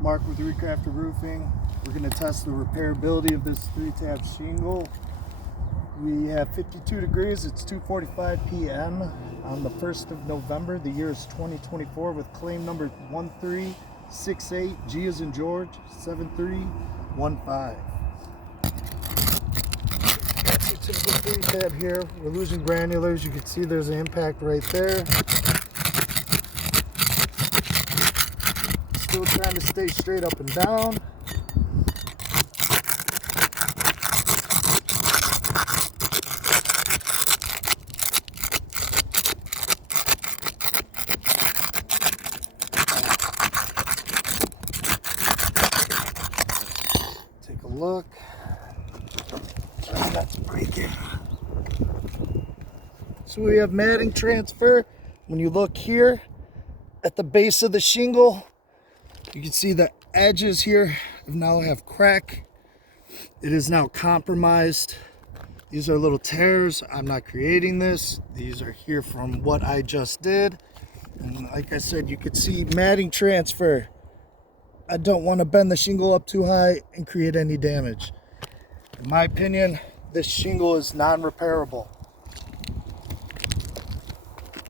Mark with Recrafter Roofing. We're going to test the repairability of this 3-tab shingle. We have 52 degrees. It's 2:45 p.m. on the 1st of November. The year is 2024 with claim number 1368, G as in George, 7315. That's a typical 3-tab here. We're losing granulars. You can see there's an impact right there. Still trying to stay straight up and down. Take a look. Try not to break it. So we have matting transfer. When you look here at the base of the shingle, you can see the edges here now have crack. It is now compromised. These are little tears. I'm not creating this. These are here from what I just did. And like I said, you could see matting transfer. I don't want to bend the shingle up too high and create any damage. In my opinion, this shingle is non-repairable.